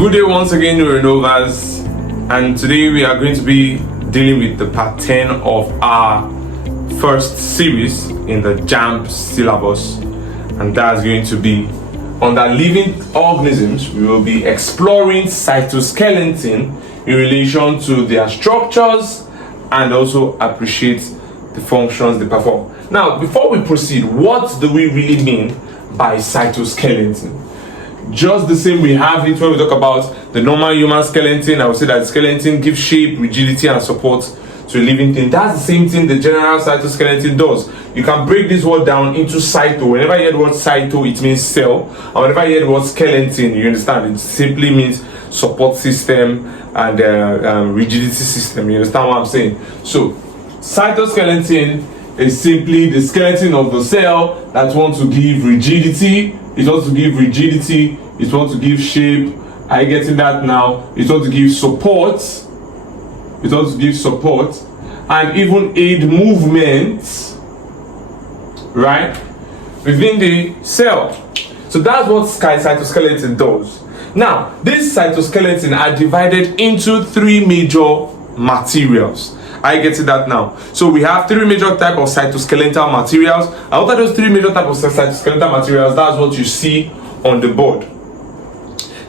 Good day once again, Renovers, and today we are going to be dealing with the part 10 of our first series in the JAMB syllabus, and that's going to be under living organisms. We will be exploring cytoskeleton in relation to their structures and also appreciate the functions they perform. Now, before we proceed, what do we really mean by cytoskeleton? Just the same we have it when we talk about the normal human skeleton. I would say that skeleton gives shape, rigidity, and support to a living thing. That's the same thing the general cytoskeleton does. You can break this word down into cyto. Whenever you hear the word cyto, it means cell. And whenever you hear the word skeleton, you understand it simply means support system and rigidity system. You understand what I'm saying? So, cytoskeleton is simply the skeleton of the cell that wants to give rigidity. It wants to give rigidity. It wants to give shape. Are you getting that now? It wants to give support. It wants to give support and even aid movement, right, within the cell. So that's what cytoskeleton does. Now, these cytoskeleton are divided into three major materials. Are you getting that now? So we have three major types of cytoskeletal materials. And what are those three major types of cytoskeletal materials? That's what you see on the board.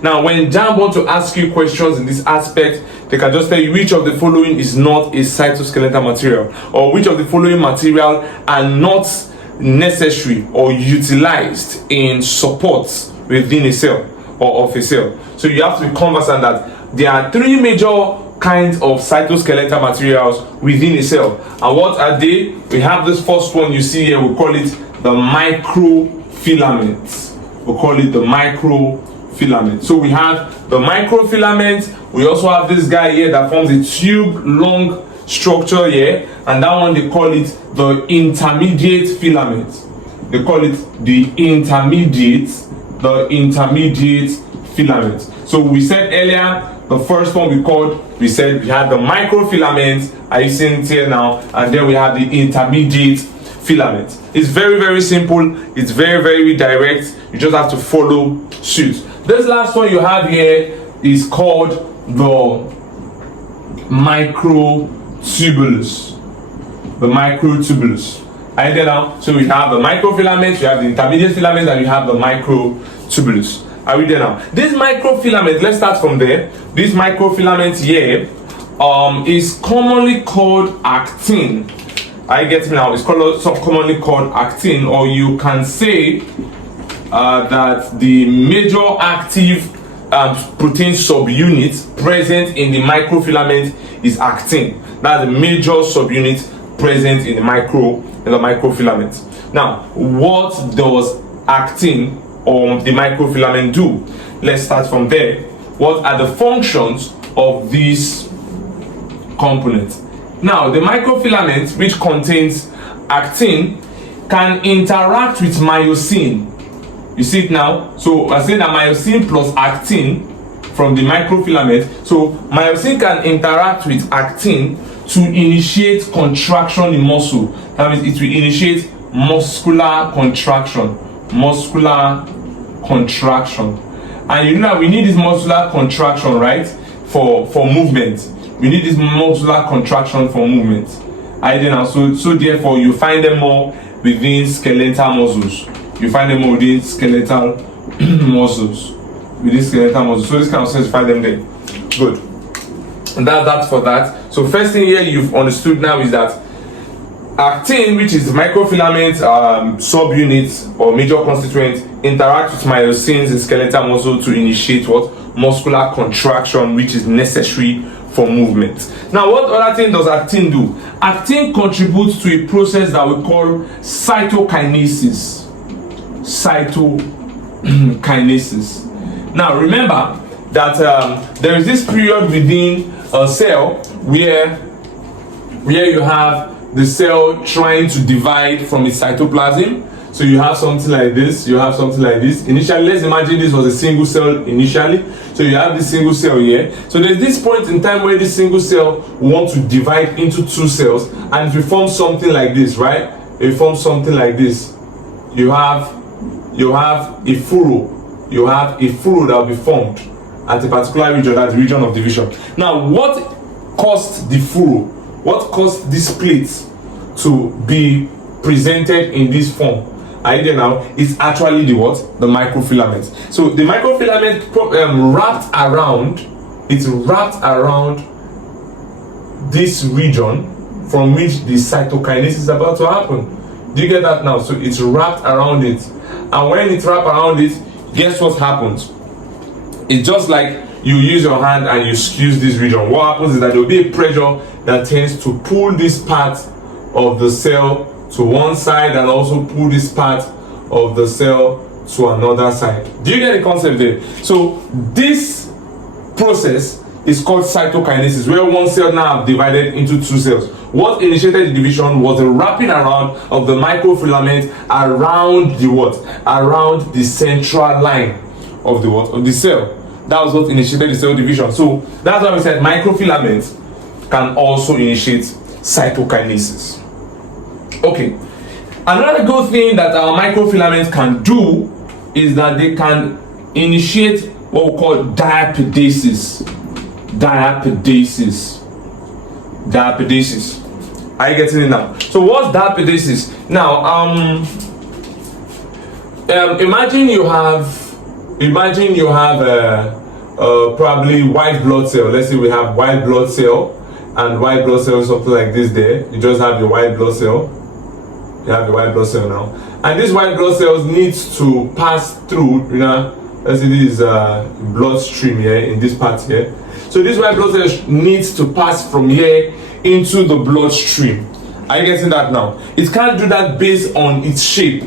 Now, when JAMB want to ask you questions in this aspect, they can just tell you which of the following is not a cytoskeletal material, or which of the following material are not necessary or utilized in support within a cell or of a cell. So you have to be conversant that there are three major kinds of cytoskeletal materials within a cell. And what are they? We have this first one you see here. We call it the microfilaments. We call it the microfilament. So we have the microfilament. We also have this guy here that forms a tube long structure here, and that one they call it the intermediate filament. They call it the intermediate filament. So we said earlier, the first one we said we had the microfilament. Are you seeing it here now? And then we have the intermediate filament. It's very, very simple. It's very, very direct. You just have to follow suit. This last one you have here is called the microtubulus. The microtubulus. Are you there now? So we have the microfilament, we have the intermediate filament, and we have the microtubulus. Are we there now? This microfilament, let's start from there. This microfilament here is commonly called actin. I get it now. It's commonly called actin, or you can say that the major active protein subunit present in the microfilament is actin. That's the major subunit present in the microfilament. Now, what does actin or the microfilament do? Let's start from there. What are the functions of this component? Now, the microfilament, which contains actin, can interact with myosin. You see it now? So I say that myosin plus actin from the microfilament. So myosin can interact with actin to initiate contraction in muscle. That means it will initiate muscular contraction. And you know that we need this muscular contraction, right, for movement. We need this muscular contraction for movement. So therefore you find them more within skeletal muscles. You find them more within skeletal muscles. So this kind of sense you find them there. Good. And that's for that. So first thing here you've understood now is that actin, which is the microfilament subunit or major constituent, interacts with myosins in skeletal muscle to initiate what? Muscular contraction, which is necessary for movement. Now, what other thing does actin do? Actin contributes to a process that we call cytokinesis. Cytokinesis. Now, remember that there is this period within a cell where you have the cell trying to divide from its cytoplasm. So you have something like this, Initially, let's imagine this was a single cell initially. So you have this single cell here. So there's this point in time where this single cell wants to divide into two cells, and it will form something like this, right? It forms something like this. You have a furrow. That will be formed. at a particular region, that's the region of division. Now, what caused the furrow? What caused this plate to be presented in this form? Idea now is actually the what? The microfilament. So the microfilament wrapped around this region from which the cytokinesis is about to happen. Do you get that now? So it's wrapped around it, and when it's wrapped around it, guess what happens? It's just like you use your hand and you squeeze this region. What happens is that there will be a pressure that tends to pull this part of the cell to one side and also pull this part of the cell to another side. Do you get the concept there? So this process is called cytokinesis, where one cell now have divided into two cells. What initiated the division was the wrapping around of the microfilament around the what? Around the central line of the what? Of the cell. That was what initiated the cell division. So that's why we said microfilaments can also initiate cytokinesis. Okay. Another good thing that our microfilaments can do is that they can initiate what we call diapedesis. Diapedesis. Are you getting it now? So what's diapedesis? Now, imagine you have probably white blood cell. Let's say we have white blood cell, and white blood cell is something like this. There, you just have your white blood cell. You have the white blood cell now, and this white blood cells needs to pass through. Let's say this is bloodstream here in this part here. So this white blood cell needs to pass from here into the bloodstream. Are you getting that now? It can't do that based on its shape.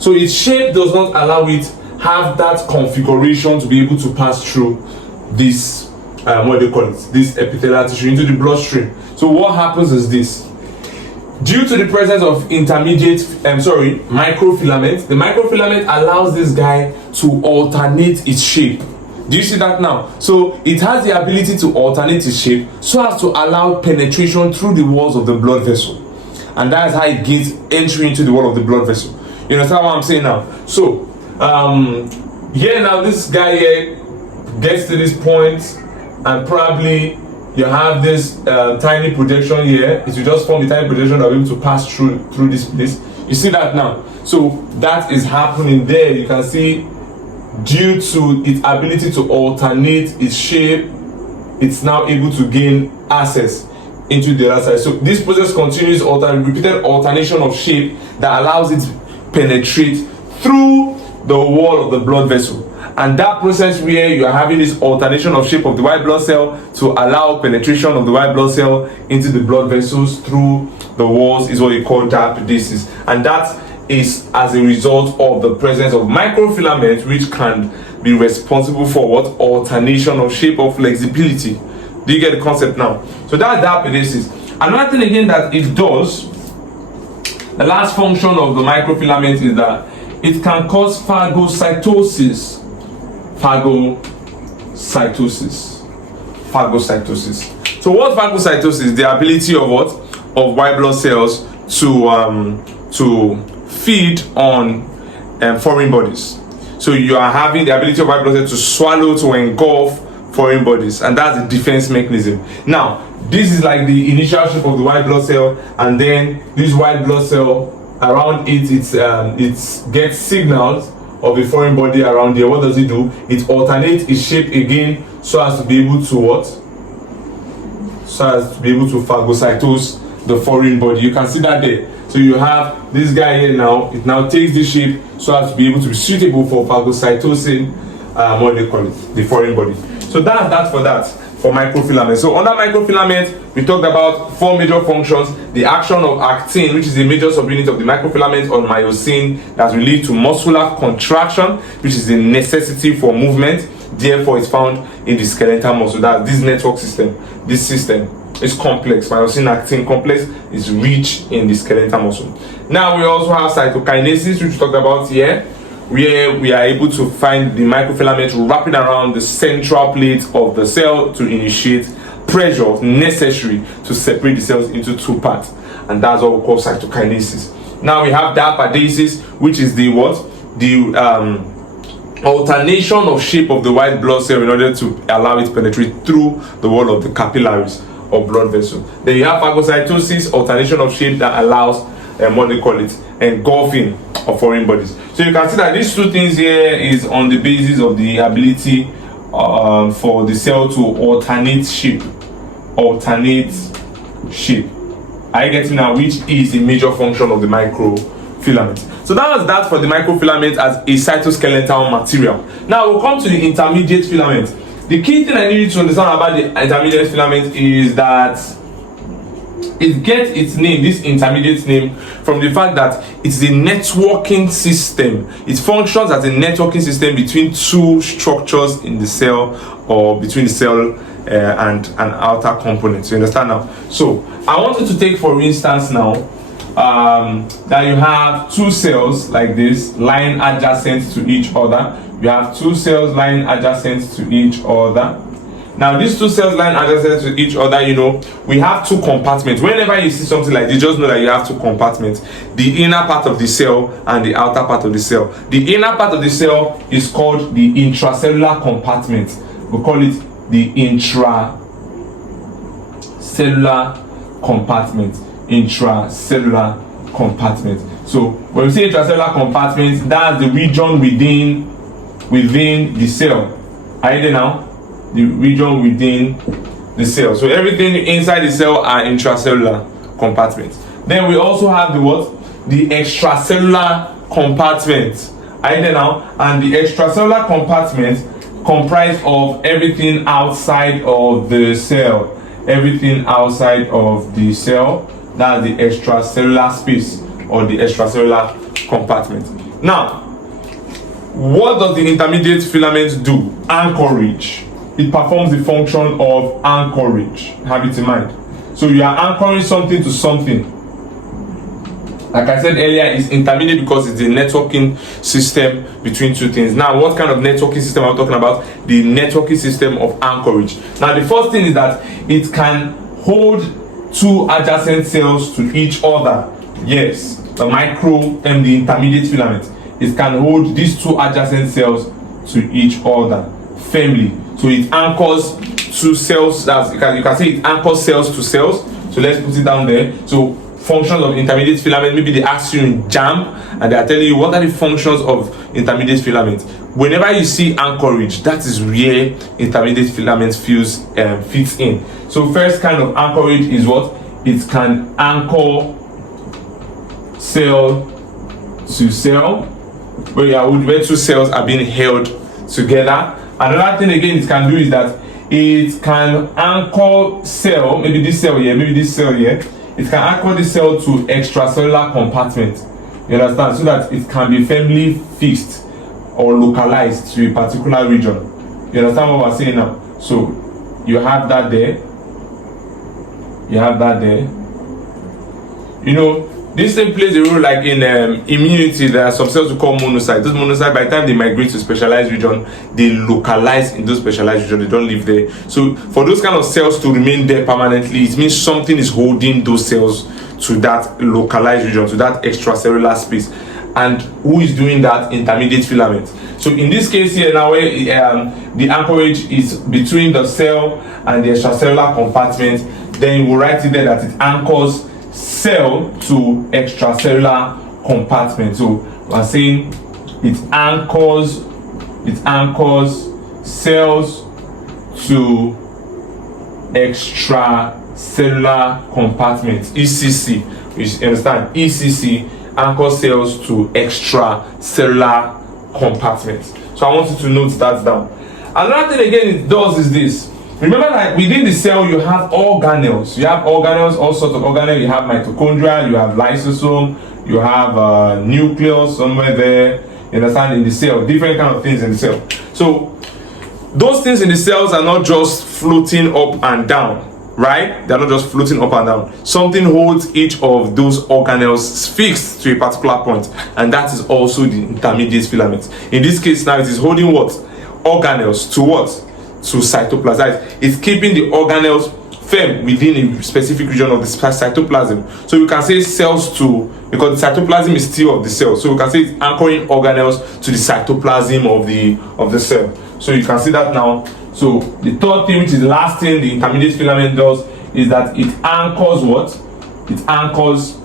So its shape does not allow it have that configuration to be able to pass through this this epithelial tissue into the bloodstream. So what happens is this: due to the presence of microfilament, the microfilament allows this guy to alternate its shape. Do you see that now? So it has the ability to alternate its shape so as to allow penetration through the walls of the blood vessel, and that is how it gets entry into the wall of the blood vessel. You understand what I'm saying now? So here now, this guy here gets to this point, and probably you have this tiny projection here. It will just form a tiny projection that will be able to pass through this place. You see that now? So that is happening there. You can see, due to its ability to alternate its shape, it's now able to gain access into the other side. So this process continues, repeated alternation of shape that allows it to penetrate through the wall of the blood vessel. And that process where you are having this alternation of shape of the white blood cell to allow penetration of the white blood cell into the blood vessels through the walls is what you call diapedesis. And that is as a result of the presence of microfilaments, which can be responsible for what? Alternation of shape or flexibility. Do you get the concept now? So that's diapedesis. Another thing again that it does, the last function of the microfilament is that it can cause phagocytosis. Phagocytosis. So what phagocytosis? The ability of what? Of white blood cells to feed on foreign bodies. So you are having the ability of white blood cells to swallow, to engulf foreign bodies, and that's the defense mechanism. Now, this is like the initial shape of the white blood cell, and then this white blood cell around it, it gets signals of a foreign body around there. What does it do? It alternates its shape again so as to be able to what? So as to be able to phagocytose the foreign body. You can see that there. So you have this guy here now. It now takes the shape so as to be able to be suitable for phagocytosing what they call it, the foreign body. So that's that for microfilament. So under microfilament, we talked about four major functions: the action of actin, which is a major subunit of the microfilament, on myosin, that will lead to muscular contraction, which is a necessity for movement. Therefore, it's found in the skeletal muscle. That's this network system. This system is complex. Myosin actin complex is rich in the skeletal muscle. Now we also have cytokinesis, which we talked about here, where we are able to find the microfilament wrapping around the central plate of the cell to initiate pressure necessary to separate the cells into two parts, and that's what we call cytokinesis. Now we have diapedesis, which is the what? The alternation of shape of the white blood cell in order to allow it to penetrate through the wall of the capillaries or blood vessel. Then you have phagocytosis, alternation of shape that allows what they call it, engulfing of foreign bodies. So you can see that these two things here is on the basis of the ability for the cell to alternate shape. Are you getting now? Which is a major function of the microfilament. So that was that for the microfilament as a cytoskeletal material. Now we'll come to the intermediate filament. The key thing I need you to understand about the intermediate filament is that it gets its name, this intermediate name, from the fact that it's a networking system. It functions as a networking system between two structures in the cell, or between the cell and an outer component. You understand now? So I want you to take, for instance, now that you have two cells like this lying adjacent to each other. You have two cells lying adjacent to each other. Now these two cells lying adjacent to each other, you know, we have two compartments. Whenever you see something like this, just know that you have two compartments: the inner part of the cell and the outer part of the cell. The inner part of the cell is called the intracellular compartment. We call it the intracellular compartment. Intracellular compartment. So when we say intracellular compartment, that's the region within the cell. Are you there now? The region within the cell. So everything inside the cell are intracellular compartments. Then we also have the what? The extracellular compartment. Are you there now? And the extracellular compartment comprise of everything outside of the cell. Everything outside of the cell. That's the extracellular space or the extracellular compartment. Now, what does the intermediate filament do? Anchorage. It performs the function of anchorage. Have it in mind. So you are anchoring something to something. Like I said earlier, it's intermediate because it's a networking system between two things. Now, what kind of networking system I'm talking about? The networking system of anchorage. Now, the first thing is that it can hold two adjacent cells to each other. Yes, the intermediate filament. It can hold these two adjacent cells to each other firmly. So it anchors two cells. You can say it anchors cells to cells. So let's put it down there. So functions of intermediate filament. Maybe they ask you in JAMB and they are telling you what are the functions of intermediate filament. Whenever you see anchorage, that is where intermediate filament fits in. So first kind of anchorage is what? It can anchor cell to cell, where two cells are being held together. Another thing again it can do is that it can anchor cell, maybe this cell here, maybe this cell here. It can anchor the cell to extracellular compartment. You understand? So that it can be firmly fixed or localized to a particular region. You understand what we're saying now? So you have that there. You have that there. You know, this thing plays a role like in immunity. There are some cells we call monocytes. Those monocytes, by the time they migrate to specialized region, they localize in those specialized region. They don't live there. So for those kind of cells to remain there permanently, it means something is holding those cells to that localized region, to that extracellular space. And who is doing that? Intermediate filament. So in this case here now, where the anchorage is between the cell and the extracellular compartment, then you will write it there that it anchors cell to extracellular compartment. So we're saying it anchors cells to extracellular compartment, ECC. You understand? ECC anchors cells to extracellular compartment. So I want you to note that down. Another thing again it does is this. Remember, like within the cell, you have organelles. You have organelles, all sorts of organelles. You have mitochondria, you have lysosome, you have nucleus somewhere there. You understand? In the cell, different kind of things in the cell. So those things in the cells are not just floating up and down, right? They're not just floating up and down. Something holds each of those organelles fixed to a particular point, and that is also the intermediate filament. In this case, now it is holding what? Organelles to what? To cytoplasm. It's keeping the organelles firm within a specific region of the cytoplasm. So you can say cells to because the cytoplasm is still of the cell. So we can say it's anchoring organelles to the cytoplasm of the cell. So you can see that now. So the third thing, which is the last thing the intermediate filament does, is that it anchors what? It anchors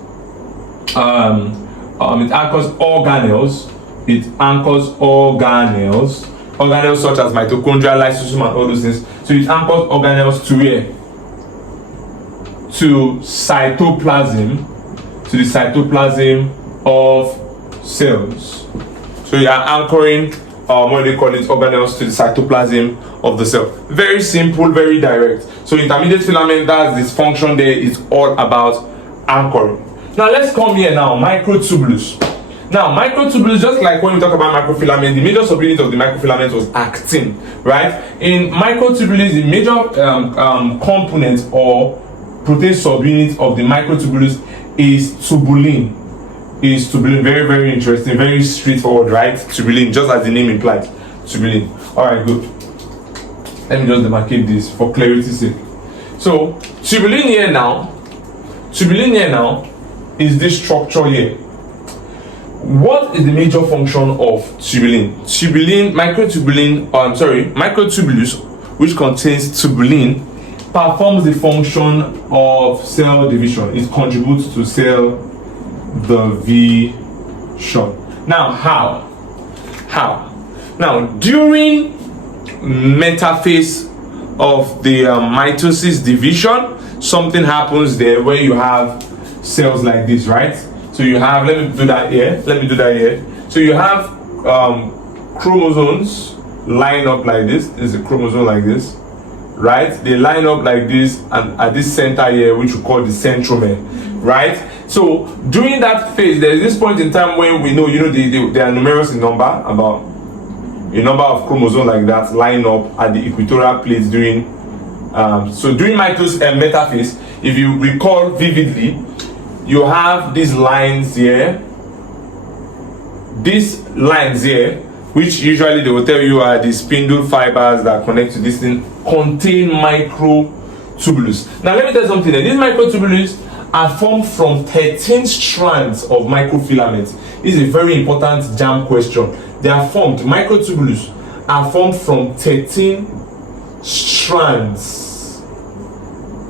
organelles. It anchors organelles such as mitochondria, lysosome, and all those things. So it anchors organelles to where? To cytoplasm, to the cytoplasm of cells. So you are anchoring what they call it, organelles to the cytoplasm of the cell. Very simple, very direct. So intermediate filament, that's this function there, is all about anchoring. Now let's come here now, microtubulus. Now microtubulus, just like when we talk about microfilament, the major subunit of the microfilament was actin, right? In microtubulus, the major component or protein subunit of the microtubulus is tubulin. Very, very interesting, very straightforward, right? Tubulin, just as the name implies, tubulin. All right, good. Let me just demarcate this for clarity's sake. So tubulin here now is this structure here. What is the major function of tubulin? Microtubulus, which contains tubulin, performs the function of cell division. It contributes to cell division. Now, how? Now, during metaphase of the mitosis division, something happens there where you have cells like this, right? So you have, let me do that here. So you have chromosomes line up like this. There's a chromosome like this, right? They line up like this, and at this center here, which we call the centromere, right? So during that phase, there is this point in time when we know, they are numerous in number, about a number of chromosomes like that line up at the equatorial plates during metaphase. If you recall vividly, you have these lines here, which usually they will tell you are the spindle fibers that connect to this thing, contain microtubulus. Now let me tell you something. These microtubulus are formed from 13 strands of microfilaments. This is a very important JAMB question. Microtubulus are formed from 13 strands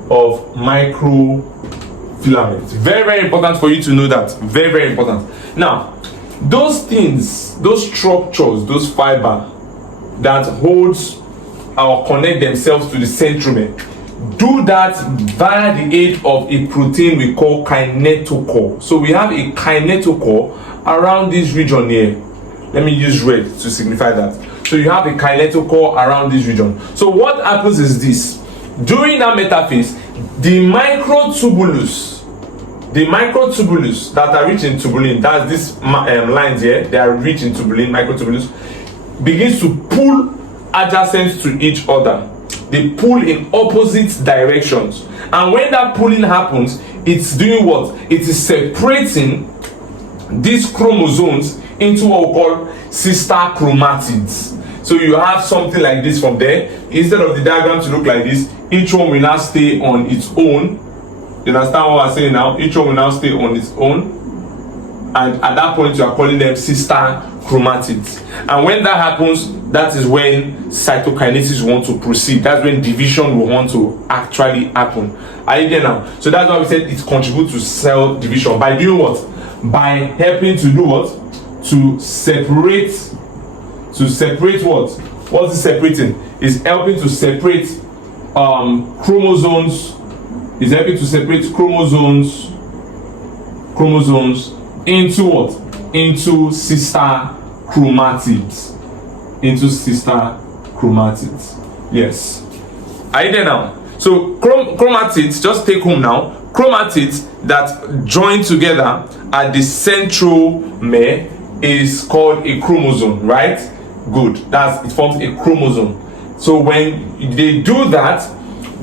of microfilaments. Very, very important for you to know that. Very, very important. Now, those things, those structures, those fiber that holds or connect themselves to the centromere, do that via the aid of a protein we call kinetochore. So we have a kinetochore around this region here. Let me use red to signify that. So you have a kinetochore around this region. So what happens is this: during that metaphase, the microtubulus that are rich in tubulin, that's this lines here, they are rich in tubulin, microtubulus, begins to pull adjacent to each other. They pull in opposite directions, and when that pulling happens, it's doing what? It is separating these chromosomes into what we call sister chromatids. So you have something like this from there. Instead of the diagram to look like this, each one will now stay on its own. You understand what I'm saying now? Each one will now stay on its own, and at that point you are calling them sister chromatids. And when that happens, that is when cytokinesis want to proceed. That's when division will want to actually happen. Are you there now? So that's why we said it contributes to cell division by doing what? By helping to do what? To separate what? What is separating? Is helping to separate chromosomes. Is helping to separate chromosomes into what? Into sister chromatids. Yes. Are you there now? So chromatids, just take home now. Chromatids that join together at the centromere is called a chromosome, right? Good. It forms a chromosome. So when they do that,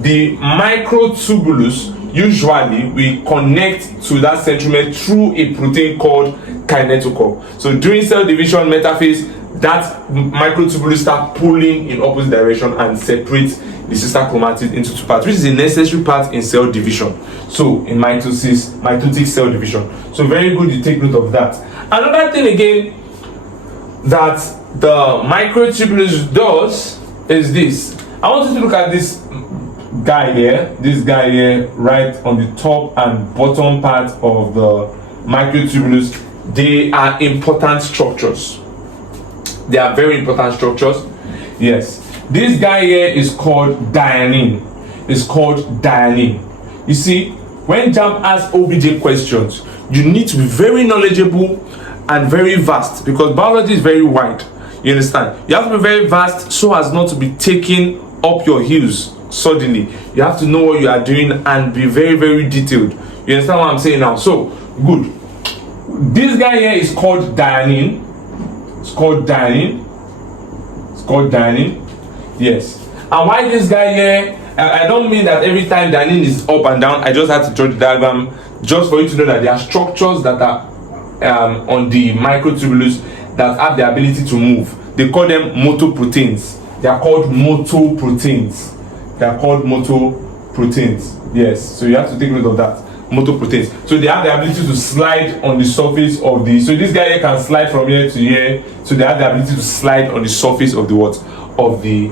the microtubulus usually we connect to that centromere through a protein called kinetochore. So during cell division metaphase, that microtubule start pulling in opposite direction and separate the sister chromatids into two parts, which is a necessary part in cell division. So in mitotic cell division. So very good, you take note of that. Another thing again that the microtubulus does is this. I want you to look at this guy here, right on the top and bottom part of the microtubulus. They are important structures. They are very important structures. Yes. This guy here is called dynein. It's called dynein. You see, when JAMB asks OBJ questions, you need to be very knowledgeable and very vast, because biology is very wide. You understand? You have to be very vast so as not to be taken up your heels suddenly. You have to know what you are doing and be very, very detailed. You understand what I'm saying now? So, good. This guy here is called dynein. It's called dynein. It's called dynein. Yes. And why this guy here? I don't mean that every time dynein is up and down. I just had to draw the diagram just for you to know that there are structures that are on the microtubulus that have the ability to move. They call them motoproteins. They are called motoproteins. They are called motoproteins. Yes. So you have to take note of that. Motoproteins. So they have the ability to slide on the surface of the. So this guy here can slide from here to here. So they have the ability to slide on the surface of the what? Of the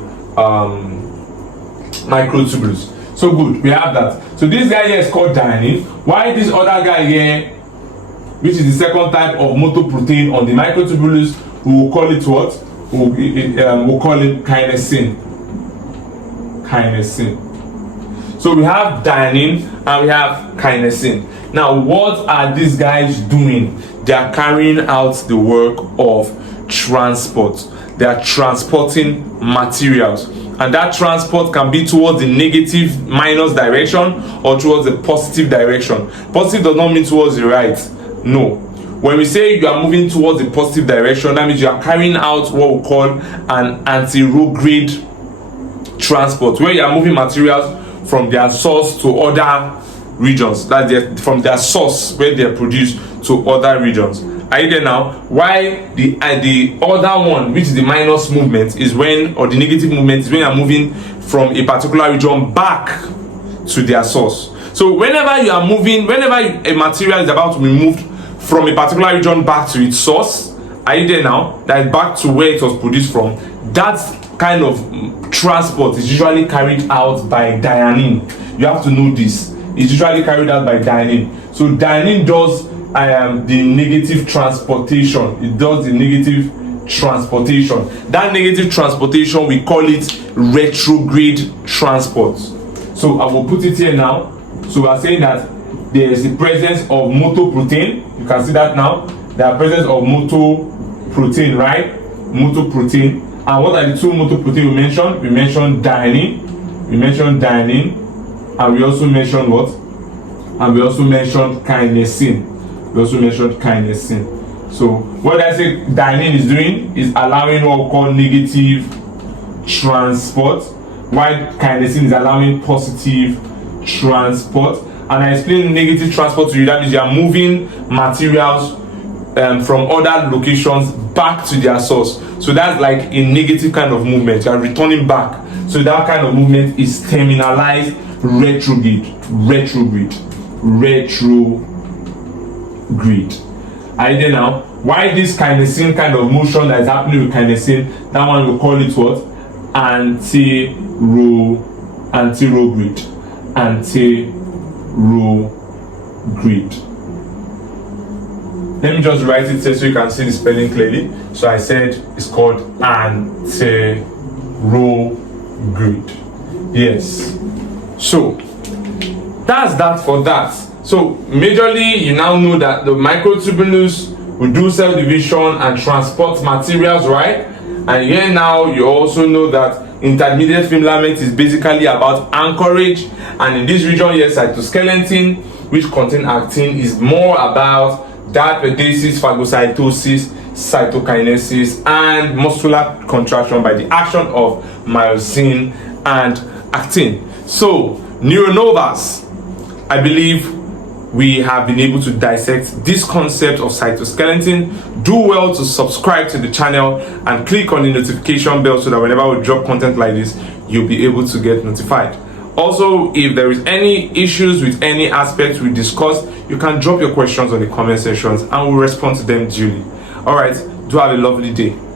microtubulus. So good, we have that. So this guy here is called dynein. Why this other guy here, which is the second type of motoprotein on the microtubulus, we will call it what? We'll call it kinesin. Kinesin. So we have dynein and we have kinesin. Now, what are these guys doing? They are carrying out the work of transport. They are transporting materials, and that transport can be towards the negative minus direction or towards the positive direction. Positive does not mean towards the right. No. When we say you are moving towards the positive direction, that means you are carrying out what we call an anti-retrograde transport, where you are moving materials from their source to other regions. That from their source where they are produced to other regions. Are you there now? Why the other one, which is the minus movement, is when, or the negative movement is when you are moving from a particular region back to their source. So whenever you are moving, whenever a material is about to be moved from a particular region back to its source, are you there now? That is back to where it was produced from. That kind of transport is usually carried out by dynein. You have to know this. It's usually carried out by dynein. So dynein does the negative transportation. It does the negative transportation. That negative transportation, we call it retrograde transport. So I will put it here now. So we are saying that there is the presence of motoprotein. You can see that now. There is presence of motoprotein, right? Motoprotein. And what are the two motoprotein we mentioned? We mentioned dynein. We mentioned dynein. And we also mentioned what? And we also mentioned kinesin. We also mentioned kinesin. So what I say dynein is doing is allowing what we call negative transport, while kinesin is allowing positive transport. And I explained negative transport to you. That means you are moving materials from other locations back to their source. So that's like a negative kind of movement. You are returning back. So that kind of movement is terminalized retrograde. Are you there now? Why this kinesin kind of motion that is happening with kinesin, that one we call it what? Anterograde. Let me just write it so you can see the spelling clearly. So I said it's called anterograde. Yes. So that's that for that. So majorly, you now know that the microtubulus will do cell division and transport materials, right? And here now you also know that intermediate filament is basically about anchorage, and in this region here, cytoskeleton, which contain actin, is more about diapedesis, phagocytosis, cytokinesis, and muscular contraction by the action of myosin and actin. So neuronovas, I believe we have been able to dissect this concept of cytoskeleton. Do well to subscribe to the channel and click on the notification bell so that whenever we drop content like this, you'll be able to get notified. Also, if there is any issues with any aspect we discussed, you can drop your questions on the comment sections and we'll respond to them duly. All right, do have a lovely day.